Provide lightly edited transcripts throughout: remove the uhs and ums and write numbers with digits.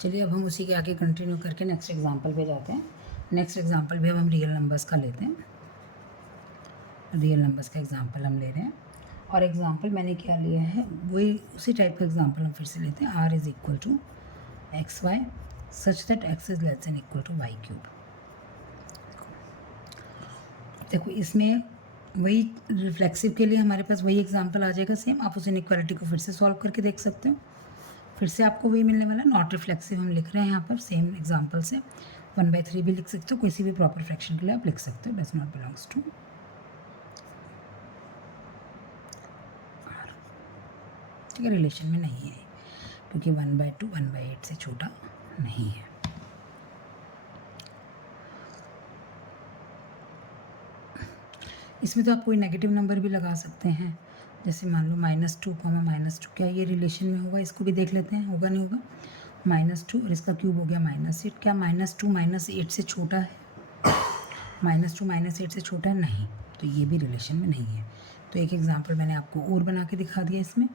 चलिए अब हम उसी के आगे कंटिन्यू करके नेक्स्ट एग्जांपल पे जाते हैं। नेक्स्ट एग्जांपल भी अब हम रियल नंबर्स का लेते हैं। रियल नंबर्स का एग्जांपल हम ले रहे हैं और एग्जांपल मैंने क्या लिया है वही उसी टाइप का एग्जांपल हम फिर से लेते हैं। r is equal to x y such that x is less than equal to y cube. देखो इसमें वही रिफ्लेक्सिव के लिए हमारे पास वही एग्जांपल आ जाएगा सेम। आप उस इनइक्वालिटी को फिर से सॉल्व करके देख सकते हो, फिर से आपको वही मिलने वाला। नॉट रिफ्लेक्सिव हम लिख रहे हैं यहाँ पर सेम एग्जांपल से। 1/3 भी लिख सकते हो, किसी भी प्रॉपर फ्रैक्शन के लिए आप लिख सकते हो। डज नॉट बिलोंग्स टू ठीक है, रिलेशन में नहीं है क्योंकि 1/2 1/8 से छोटा नहीं है। इसमें तो आप कोई नेगेटिव नंबर भी लगा सकते हैं, जैसे मान लो -2, -2 क्या ये रिलेशन में होगा? इसको भी देख लेते हैं, होगा नहीं होगा। -2 और इसका क्यूब हो गया -8। क्या -2 -8 से छोटा है? -2 -8 से छोटा है? नहीं, तो ये भी रिलेशन में नहीं है। तो एक एग्जांपल मैंने आपको और बना के दिखा दिया इसमें।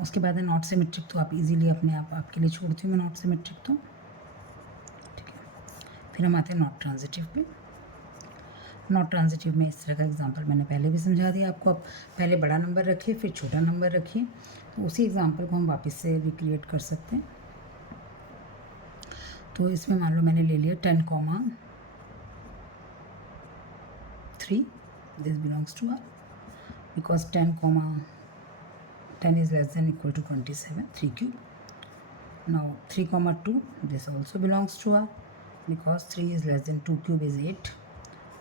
उसके बाद है नॉट सिमेट्रिक, तो आप इजीली अपने आप आपके लिए छोड़ती हूँ मैं नॉट सिमेट्रिक तो ठीक है। फिर हम आते हैं नॉट ट्रांजिटिव पे। नॉट ट्रांजिटिव में इस तरह का एग्जांपल मैंने पहले भी समझा दिया आपको। आप पहले बड़ा नंबर रखिए फिर छोटा नंबर रखिए, तो उसी एग्जांपल को हम वापस से रिक्रिएट कर सकते हैं। तो इसमें मान लो मैंने ले लिया 10,3, this belongs to R because 10 is less than equal to 27, 3 cube. Now 3,2, this also belongs to R because 3 is less than 2 cube is 8,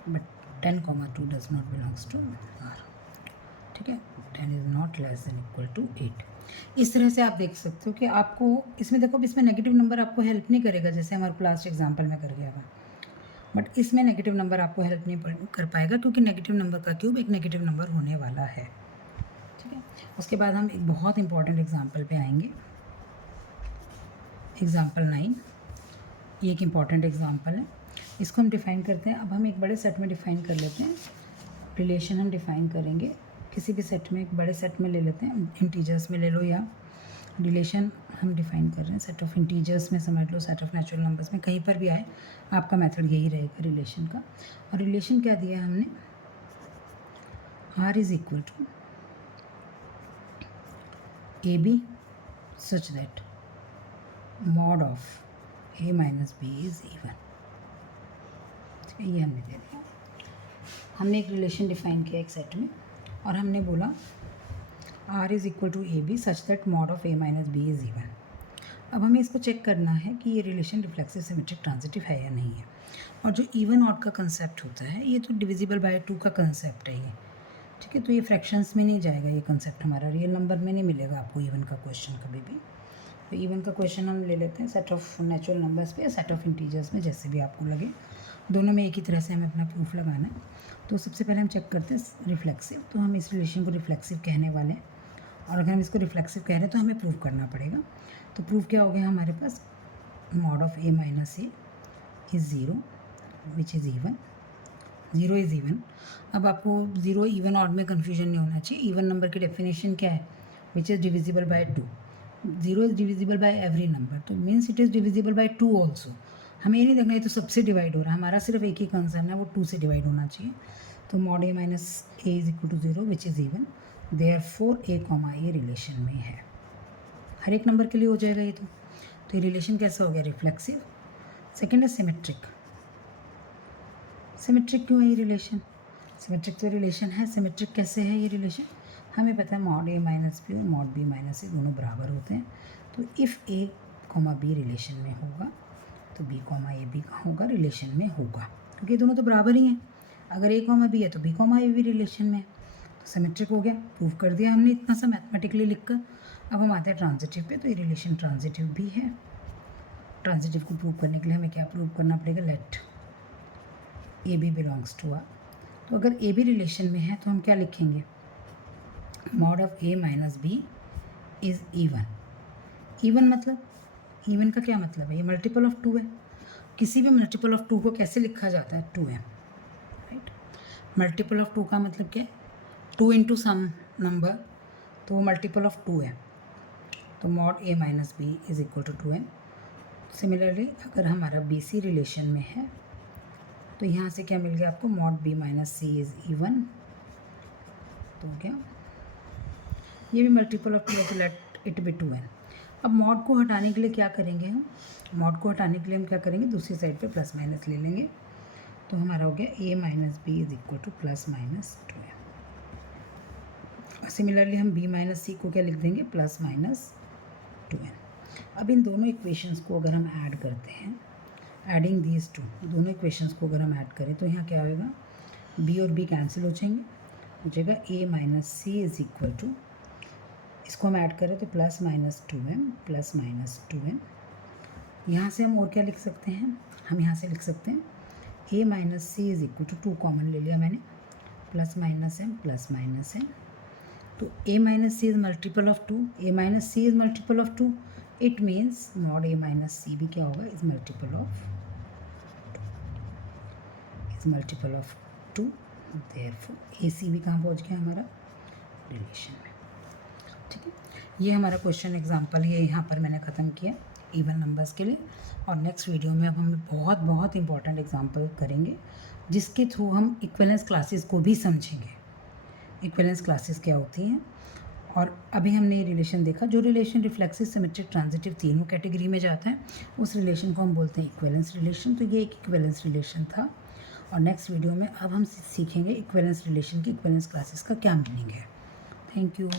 but 10,2 does not belongs to R. ठीक है, 10 is not less than equal to 8। इस तरह से आप देख सकते हो कि आपको इसमें देखो इसमें नेगेटिव नंबर आपको हेल्प नहीं करेगा, जैसे हमारे लास्ट एग्जांपल में कर गया था। बट इसमें नेगेटिव नंबर आपको हेल्प नहीं कर पाएगा क्योंकि नेगेटिव नंबर का क्यूब एक नेगेटिव नंबर होने वाला है। ठीक है, उसके बाद हम एक बहुत इंपॉर्टेंट एग्जांपल पे आएंगे, एग्जांपल 9। ये एक इम्पॉर्टेंट एग्जांपल है, इसको हम डिफ़ाइन करते हैं। अब हम एक बड़े सेट में डिफ़ाइन कर लेते हैं। रिलेशन हम डिफ़ाइन करेंगे किसी भी सेट में, एक बड़े सेट में ले लेते हैं, इंटीजर्स में ले लो या रिलेशन हम डिफ़ाइन कर रहे हैं सेट ऑफ इंटीजर्स में, समझ लो सेट ऑफ नेचुरल नंबर्स में, कहीं पर भी आए आपका मेथड यही रहेगा रिलेशन का। और रिलेशन क्या दिया है हमने? r is equal to AB such that mod of A minus B is even। ये हमने दे दिया। हमने एक रिलेशन डिफाइन किया एक सेट में और हमने बोला R is equal to AB such that mod of A minus B is even. अब हमें इसको चेक करना है कि ये रिलेशन रिफ्लेक्सिव सिमेट्रिक ट्रांजिटिव है या नहीं है। और जो इवन ऑड का कंसेप्ट होता है ये तो डिविजिबल बाय 2 का कंसेप्ट है ये। ठीक है, तो ये फ्रैक्शंस में नहीं जाएगा, ये कंसेप्ट हमारा रियल नंबर में नहीं मिलेगा आपको इवन का क्वेश्चन कभी भी। तो इवन का क्वेश्चन हम ले लेते हैं सेट ऑफ नेचुरल नंबर्स पे या सेट ऑफ इंटीजर्स में, जैसे भी आपको लगे। दोनों में एक ही तरह से हमें अपना प्रूफ लगाना है। तो सबसे पहले हम चेक करते हैं रिफ्लेक्सिव, तो हम इस रिलेशन को रिफ्लेक्सिव कहने वाले हैं। और अगर हम इसको रिफ्लेक्सिव कह रहे हैं तो हमें प्रूफ करना पड़ेगा। तो प्रूफ क्या हो गया हमारे पास? Mod of A minus A is 0 which is even. 0 is even. अब आपको 0 इवन ऑड में कन्फ्यूजन नहीं होना चाहिए। इवन नंबर की डेफिनेशन क्या है? Which is divisible by 2। 0 is divisible by every number, तो means it is divisible by 2 also. हमें ये नहीं देखना है तो सबसे डिवाइड हो रहा है, हमारा सिर्फ एक ही कंसर्न है, वो 2 से डिवाइड होना चाहिए। तो mod A minus A is equal to 0 which is even, therefore A, A relation में है। हर एक नंबर के लिए हो जाएगा ये तो ये रिलेशन कैसा हो गया? रिफ्लेक्सिव। सेकेंड है सिमेट्रिक। सिमेट्रिक क्यों है ये रिलेशन? सिमेट्रिक तो रिलेशन है, सिमेट्रिक कैसे है ये रिलेशन? हमें पता है मॉड A माइनस बी और मॉड B माइनस ए दोनों बराबर होते हैं। तो इफ़ A, B रिलेशन में होगा तो B, A भी होगा रिलेशन में होगा, क्योंकि ये दोनों तो बराबर ही हैं। अगर A, B है तो B, A भी रिलेशन में है, तो सिमेट्रिक हो गया। प्रूव कर दिया हमने इतना सा मैथमेटिकली लिखकर। अब हम आते हैं ट्रांजिटिव पे, तो ये रिलेशन ट्रांजिटिव भी है। ट्रांजिटिव को प्रूव करने के लिए हमें क्या प्रूव करना पड़ेगा? Let A B belongs to R. तो अगर ए बी रिलेशन में है तो हम क्या लिखेंगे? Mod of A minus B is even. Even मतलब, इवन का क्या मतलब है? ये मल्टीपल ऑफ 2 है। किसी भी मल्टीपल ऑफ 2 को कैसे लिखा जाता है? 2 है, राइट। मल्टीपल ऑफ 2 का मतलब क्या है? 2 इंटू सम नंबर, तो वो मल्टीपल ऑफ 2 है। तो mod A minus B is equal to 2n। Similarly अगर हमारा बी सी रिलेशन में है तो यहाँ से क्या मिल गया आपको, mod B minus C is even. तो क्या ये भी मल्टीपल ऑफ 2 है, तो लेट इट बी 2n। अब मॉड को हटाने के लिए क्या करेंगे हम, मॉड को हटाने के लिए हम क्या करेंगे, दूसरी साइड पे प्लस माइनस ले लेंगे। तो हमारा हो गया a minus B is equal to plus minus 2n। और सिमिलरली हम b माइनस सी को क्या लिख देंगे, प्लस माइनस 2n। अब इन दोनों इक्वेशंस को अगर हम ऐड करते हैं, एडिंग दीज टू, दोनों इक्वेशंस को अगर हम ऐड करें तो यहाँ क्या होगा, b और b कैंसिल हो जाएंगे, हो जाएगा a minus C is equal to, इसको हम ऐड करें तो plus minus 2m plus minus 2n। यहाँ से हम और क्या लिख सकते हैं, हम यहाँ से लिख सकते हैं a minus C is equal to, 2 common ले लिया मैंने, plus minus m plus minus m। तो a minus C is multiple of 2, a minus C is multiple of 2, it means mod a minus C भी क्या होगा, is multiple of 2। Therefore A C भी कहाँ पहुँच गया हमारा, रिलेशन में। ठीक है, ये हमारा क्वेश्चन एग्जांपल ये यहाँ पर मैंने ख़त्म किया इवन नंबर्स के लिए। और नेक्स्ट वीडियो में अब हम बहुत बहुत इंपॉर्टेंट एग्जांपल करेंगे जिसके थ्रू हम इक्विवेलेंस क्लासेस को भी समझेंगे, इक्विवेलेंस क्लासेस क्या होती हैं। और अभी हमने ये रिलेशन देखा, जो रिलेशन रिफ्लेक्सिव, सिमेट्रिक, ट्रांजिटिव तीनों कैटेगरी में जाता है, उस रिलेशन को हम बोलते हैं इक्विवेलेंस रिलेशन। तो ये एक इक्विवेलेंस रिलेशन था। और नेक्स्ट वीडियो में अब हम सीखेंगे इक्विवेलेंस रिलेशन की इक्विवेलेंस क्लासेस का क्या मीनिंग है। Thank you.